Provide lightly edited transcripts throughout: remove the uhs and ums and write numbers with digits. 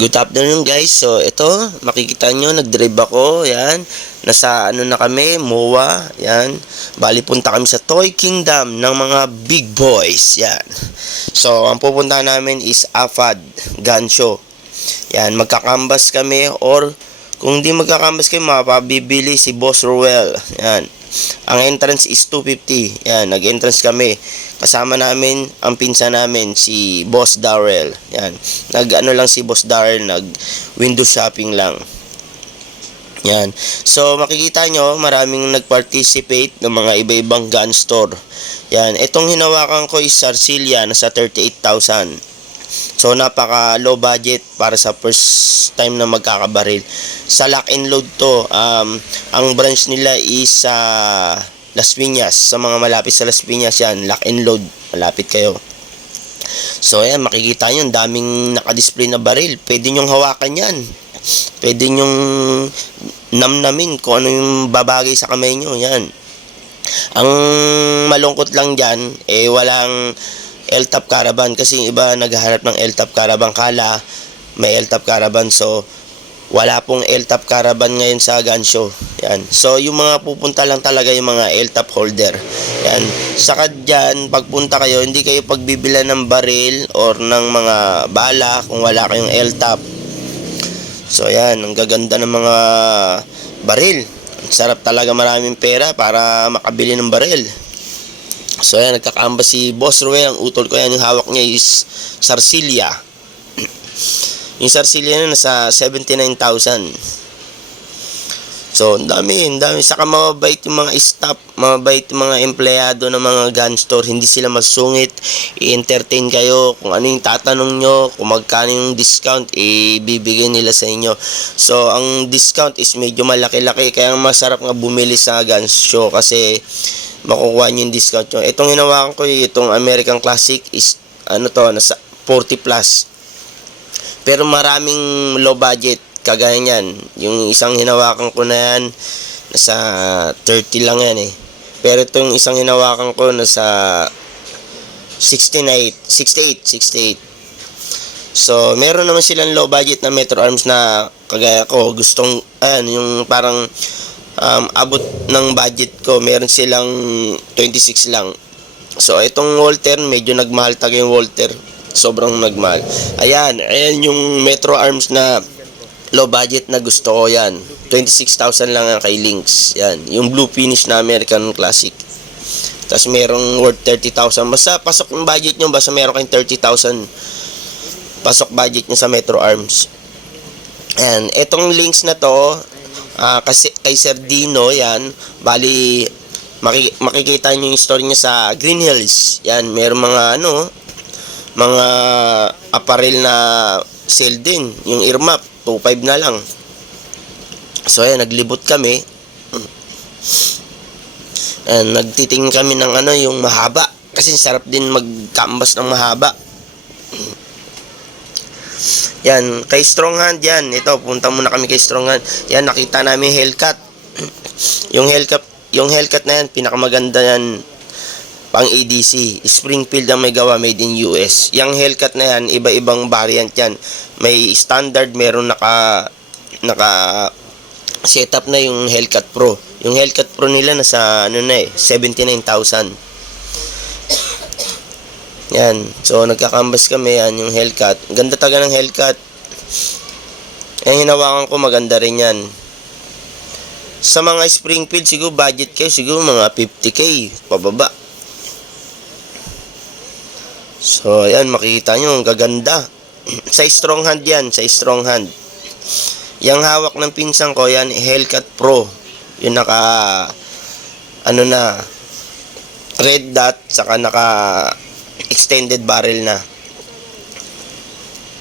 Good afternoon guys. So ito, makikita nyo, nag-drive ako. Yan. Nasa ano na kami, MOA. Yan. Bali punta kami sa Toy Kingdom ng mga big boys. Yan. So ang pupunta namin is AFAD Gun Show. Yan. Magkakambas kami or kung di magkakambas kayo, mapabibili si Boss Ruel. Yan. Ang entrance is 250. Yan. Nag-entrance kami. Kasama namin ang pinsan namin, si Boss Darrell. Yan. Nag-ano lang si Boss Darrell, nag-window shopping lang. Yan. So, makikita nyo, maraming nag-participate ng mga iba-ibang gun store. Yan. Itong hinawakan ko is Sarsilia, nasa 38,000. So, napaka low budget para sa first time na magkakabaril. Sa lock and load to, ang branch nila is sa Las Piñas. Sa mga malapit sa Las Piñas yan, lock and load, malapit kayo. So ayan, makikita nyo, daming nakadisplay na baril. Pwede nyong hawakan yan, pwede nyong namnamin kung ano yung babagay sa kamay nyo. Yan. Ang malungkot lang dyan, walang L-top caravan. Kasi iba naghahanap ng L-top caravan, kala may L-top caravan. So wala pong L-top caravan ngayon sa gun show. Yan. So, yung mga pupunta lang talaga yung mga L-top holder. Yan. Saka dyan, pagpunta kayo, hindi kayo pagbibila ng baril or ng mga bala kung wala kayong L-top. So, yan. Ang gaganda ng mga baril. Ang sarap talaga, maraming pera para makabili ng baril. So, yan. Nagkakaamba si Boss Ruel. Ang utol ko yan. Yung hawak niya is Sarsilia. Yung Sarsilia na nasa 79,000. So, ang dami. Saka mababait yung mga staff, mababait yung mga empleyado ng mga gun store. Hindi sila masungit. I-entertain kayo. Kung ano yung tatanong nyo, kung magkano yung discount, ibibigay nila sa inyo. So, ang discount is medyo malaki-laki. Kaya masarap nga bumili sa gun show kasi makukuha nyo yung discount nyo. Itong hinawakan ko, itong American Classic is, nasa 40 plus. Pero maraming low budget, kagaya niyan. Yung isang hinawakan ko na yan, nasa 30 lang yan eh. Pero itong isang hinawakan ko, nasa 68. So, meron naman silang low budget na Metro Arms na kagaya ko. Gustong, yung parang abot ng budget ko. Meron silang 26 lang. So, itong Walther, medyo nagmahal taga yung Walther. Sobrang nagmahal. Ayan yung Metro Arms na low budget na gusto ko. Yan, 26,000 lang ang kay Lynx. Yan, yung blue finish na American Classic. Tapos merong worth 30,000. Basta pasok yung budget nyo, basta meron kayong 30,000 pasok budget nyo sa Metro Arms. Ayan, etong Lynx na to, kasi kay Sir Dino, yan, bali makikita nyo yung story niya sa Green Hills. Yan, meron mga apparel na sale din. Yung Irmap 2.5 na lang. So ayan, naglibot kami. Ayan, nagtitingin kami ng yung mahaba. Kasi sarap din magkambas ng mahaba. Yan, kay Strong Hand yan. Ito, punta muna kami kay Strong Hand. Yan, nakita namin Hellcat. Yung Hellcat na yan, pinakamaganda yan. Pang ADC, Springfield ang may gawa, made in US. Yung Hellcat na yan, iba-ibang variant yan. May standard, meron naka setup na yung Hellcat Pro. Yung Hellcat Pro nila nasa 79,000. Yan. So nagkakambas kami, yan yung Hellcat. Ganda talaga ng Hellcat. Yung hinawakan ko, maganda rin yan. Sa mga Springfield, siguro budget kayo, siguro mga 50k pababa. So, ayan, makikita nyo, ang gaganda. Sa Strong Hand yan, sa Strong Hand. Yung hawak ng pinsan ko, yan, Hellcat Pro. Yung red dot, saka extended barrel na.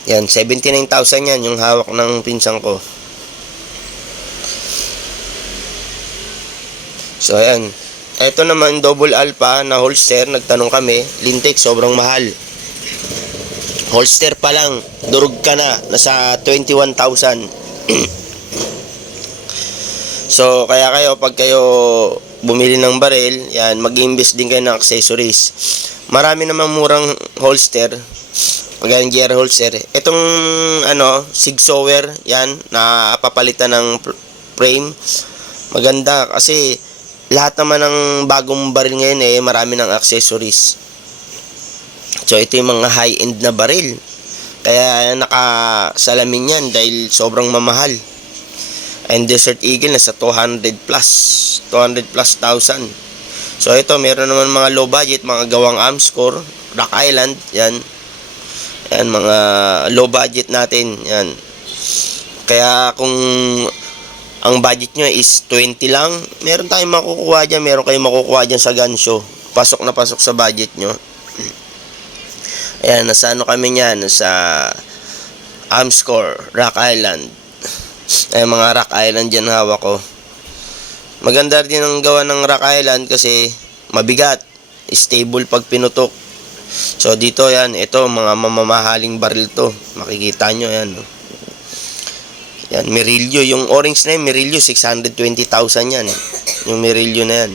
Yan, 79,000 yan, yung hawak ng pinsan ko. So, ayan. Ito naman, double alpha na holster. Nagtanong kami, Lintek, sobrang mahal. Holster pa lang, durug ka na, nasa 21,000. So, kaya pag kayo bumili ng baril, yan, mag-invest din kayo ng accessories. Marami namang murang holster. Kagaya ng gear holster. Itong sig sauer, yan, na papalitan ng frame. Maganda kasi lahat naman ng bagong baril ngayon marami ng accessories. So ito yung mga high-end na baril. Kaya nakasalamin yan dahil sobrang mamahal. And Desert Eagle nasa 200 plus thousand. So ito, meron naman mga low budget, mga gawang Armscore, Rock Island, yan. Yan, mga low budget natin, yan. Kaya kung ang budget nyo is 20 lang, meron tayong makukuha dyan, meron kayong makukuha dyan sa gun show. Pasok na pasok sa budget nyo. Ayan, nasa kami niyan, sa Armscore, Rock Island. Ay, mga Rock Island dyan hawak ko. Maganda din ang gawa ng Rock Island kasi mabigat, stable pag pinutok. So dito yan, ito mga mamamahaling baril to. Makikita nyo yan. Yan, Merillo. Yung orange na yun, Merillo, 620,000 yan. Yung Merillo na yan.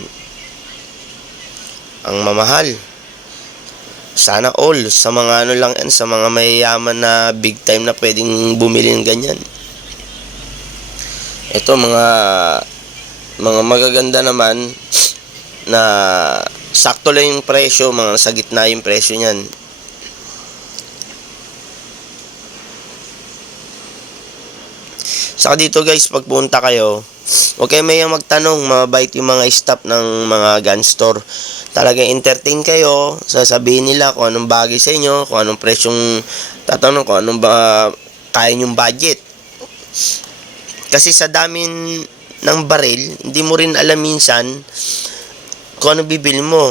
Ang mamahal. Sana all sa mga lang yan, sa mga mayayaman na big time na pwedeng bumili ng ganyan. Ito mga magaganda naman na sakto lang yung presyo, mga sa gitna yung presyo niyan. Saka dito guys, pagpunta kayo, huwag kayo mayang magtanong, mabait yung mga staff ng mga gun store. Talagang entertain kayo, sasabihin nila kung anong bagay sa inyo, kung anong presyong tatanong, kung anong kaya nyong budget. Kasi sa dami ng baril, hindi mo rin alam minsan kung ano bibili mo.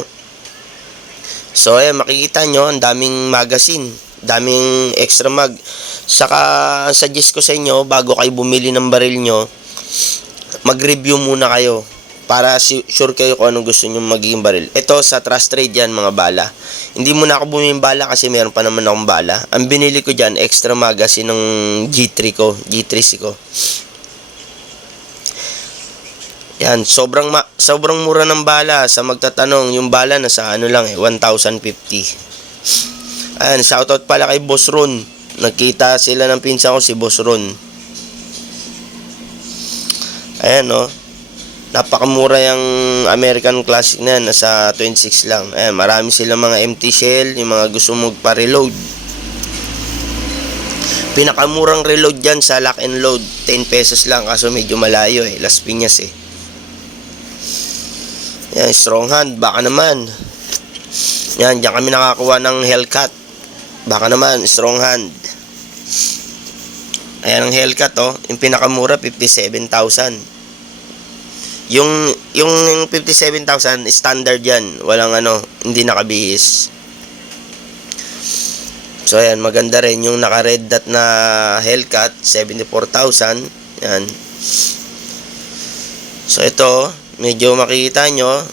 So makikita nyo, ang daming magazine, daming extra mag. Saka suggest ko sa inyo, bago kayo bumili ng baril nyo, mag-review muna kayo para sure kayo kung anong gusto nyo magiging baril. Ito sa Trust Trade yan, mga bala. Hindi muna ako bumili ng bala kasi meron pa naman akong bala. Ang binili ko dyan, extra magazine ng G3C ko. Yan, sobrang mura ng bala. Sa magtatanong, yung bala nasa 1,050. Ayan, shoutout pala kay Boss Ron. Nagkita sila ng pinsan ko, si Boss Ron. Ayan, no. Napakamura yung American Classic na yan, nasa 26 lang. Ayan, marami silang mga empty shell, yung mga gusto magpa-reload. Pinakamurang reload dyan sa Lock and Load, 10 pesos lang, kaso medyo malayo Las Piñas Yan, Strong Hand, baka naman. Yan, diyan kami nakakuha ng Hellcat. Baka naman, Strong Hand. Ayan ang Hellcat, yung pinakamura, 57,000. Yung 57,000, standard yan. Walang hindi nakabihis. So, ayan, maganda rin. Yung naka-red dot na Hellcat, 74,000. Yan. So, ito, medyo makikita nyo,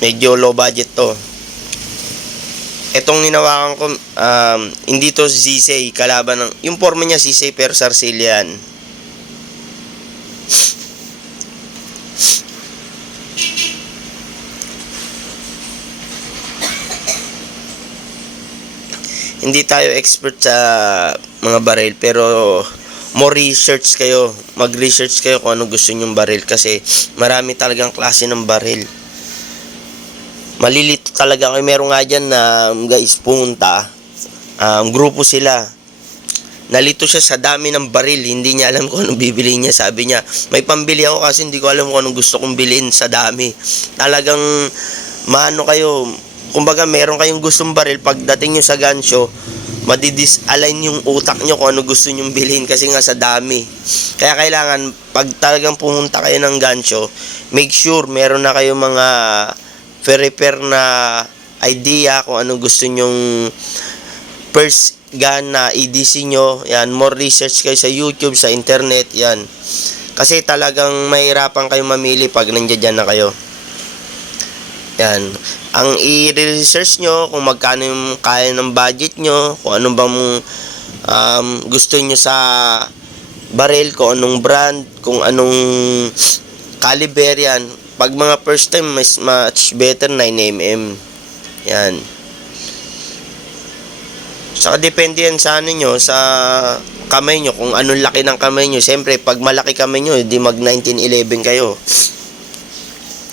medyo low budget to. Itong ninawakan ko, hindi to Zisei, kalaban ng, yung forma niya Zisei pero Sarsilia yan. Hindi tayo expert sa mga baril, pero more research kayo. Mag-research kayo kung ano gusto nyong baril kasi marami talagang klase ng baril. Malilito talaga kayo. Meron nga dyan na guys, pumunta. Grupo sila. Nalito siya sa dami ng baril. Hindi niya alam kung anong bibili niya. Sabi niya, may pambili ako kasi hindi ko alam kung anong gusto kong bilhin sa dami. Talagang maano kayo. Kumbaga meron kayong gustong baril, pagdating nyo sa gun show, madidisalign yung utak nyo kung ano gusto nyong bilhin kasi nga sa dami. Kaya kailangan, pag talagang pumunta kayo ng gun show, make sure meron na kayo mga prepare na idea kung ano gusto nyong first gun na EDC nyo. Yan, more research kayo sa YouTube, sa internet, yan. Kasi talagang mahirapan kayo mamili pag nandiyan na kayo. Yan. Ang i-research nyo kung magkano yung kaya ng budget nyo, kung anong bang gusto nyo sa baril, kung anong brand, kung anong caliber yan. Pag mga first time, mas much better 9mm. Yan. Saka depende yan sa ano nyo, sa kamay nyo, kung anong laki ng kamay nyo. Siyempre, pag malaki kamay nyo, di mag 1911 kayo.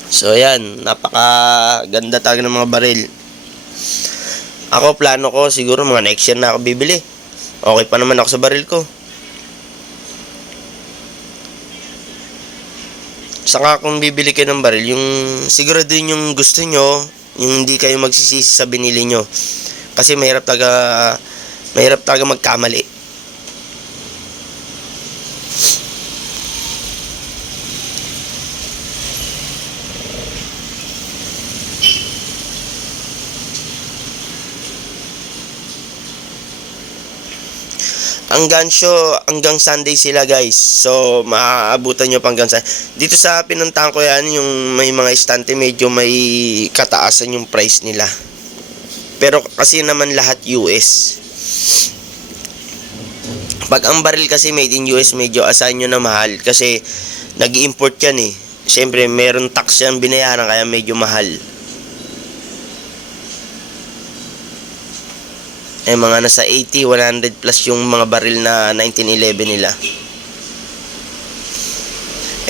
So, yan. Napaka-ganda talaga ng mga baril. Ako, plano ko, siguro mga next year na ako bibili. Okay pa naman ako sa baril ko. Saka kung bibili kayo ng baril, yung siguro din yung gusto nyo, yung hindi kayo magsisisi sa binili nyo. Kasi mahirap talaga magkamali. Ang gun show, hanggang Sunday sila guys. So, maaabutan nyo pang hanggang Sunday. Dito sa pinuntahan ko yan, yung may mga estante, medyo may kataasan yung price nila. Pero kasi naman lahat US. Pag ang baril kasi made in US, medyo asahan nyo na mahal. Kasi nag-i-import yan eh. Siyempre, meron tax yan binayaran, kaya medyo mahal. Mga nasa 80, 100 plus yung mga baril na 1911 nila.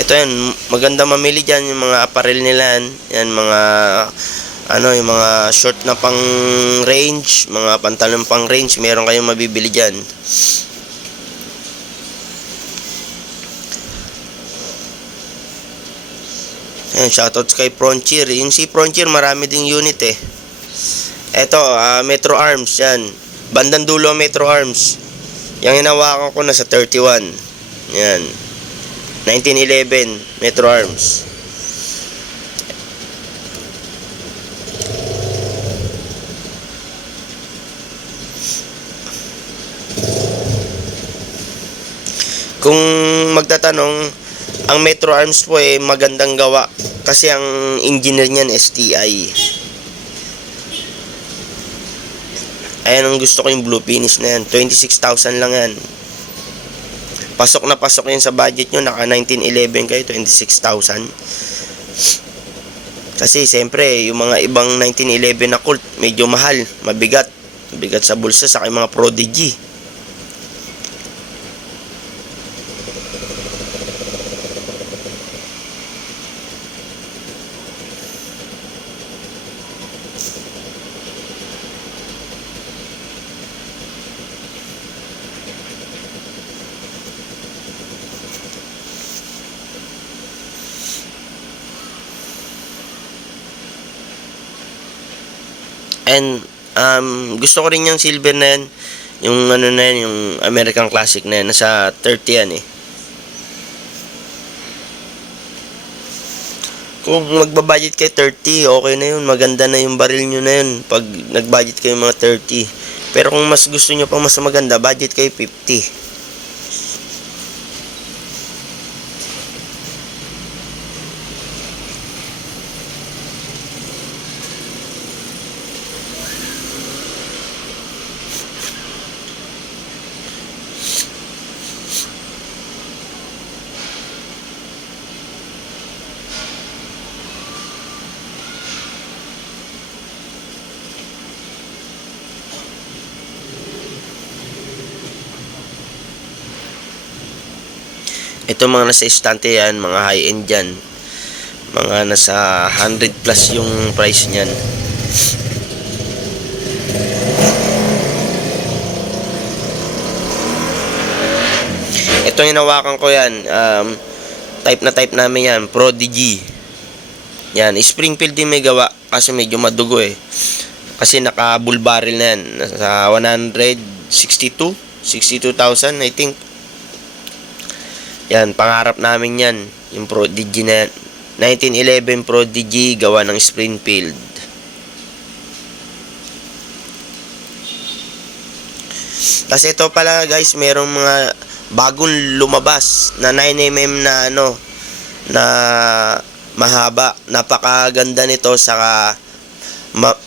Ito yan, maganda mamili dyan yung mga apparel nila yan, mga yung mga short na pang range, mga pantalon pang range, meron kayong mabibili dyan. Ayan, shoutouts kay Frontier. Yung si Frontier, marami ding unit eh. Ito, Metro Arms, yan. Bandang dulo Metro Arms. Yung hinawakan ko nasa 31. Yan. 1911 Metro Arms. Kung magtatanong, ang Metro Arms po magandang gawa kasi ang engineer niyan STI. Ayan ang gusto ko, yung blue finish na yan. 26,000 lang yan. Pasok na pasok yan sa budget nyo. Naka 1911 kayo, 26,000. Kasi siyempre, yung mga ibang 1911 na Colt, medyo mahal, mabigat. Mabigat sa bulsa sa mga Prodigy. And gusto ko rin yung silver na yan, yung ano na yan, yung American Classic na yan, nasa 30 yan eh. Kung magbabudget kayo 30, okay na yun, maganda na yung baril nyo na yun pag nagbudget kayo mga 30. Pero kung mas gusto nyo pang mas maganda, budget kayo 50. Ito mga nasa estante yan, mga high-end dyan. Mga nasa 100 plus yung price niyan. Ito yung hinawakan ko yan. Type namin yan, Prodigy. Yan, Springfield din may gawa. Kasi medyo madugo eh. Kasi naka bull barrel na yan. Nasa 62,000 I think. Yan, pangarap namin yan. Yung Prodigy na yan. 1911 Prodigy, gawa ng Springfield. Kasi ito pala guys, merong mga bagong lumabas na 9mm na na mahaba. Napakaganda nito, saka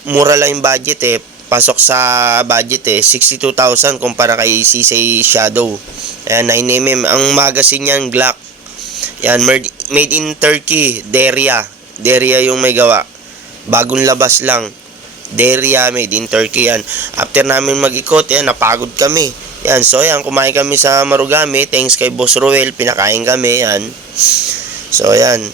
mura lang yung budget eh. Pasok sa budget 62,000 kumpara kay CC Shadow. Ayan, 9mm. Ang magazine niyan, Glock. Yan, made in Turkey, Deria yung may gawa. Bagong labas lang. Deria, made in Turkey yan. After namin mag-ikot, yan, napagod kami. Yan, so yan, kumain kami sa Marugame. Thanks kay Boss Ruel, pinakain kami, yan. So yan,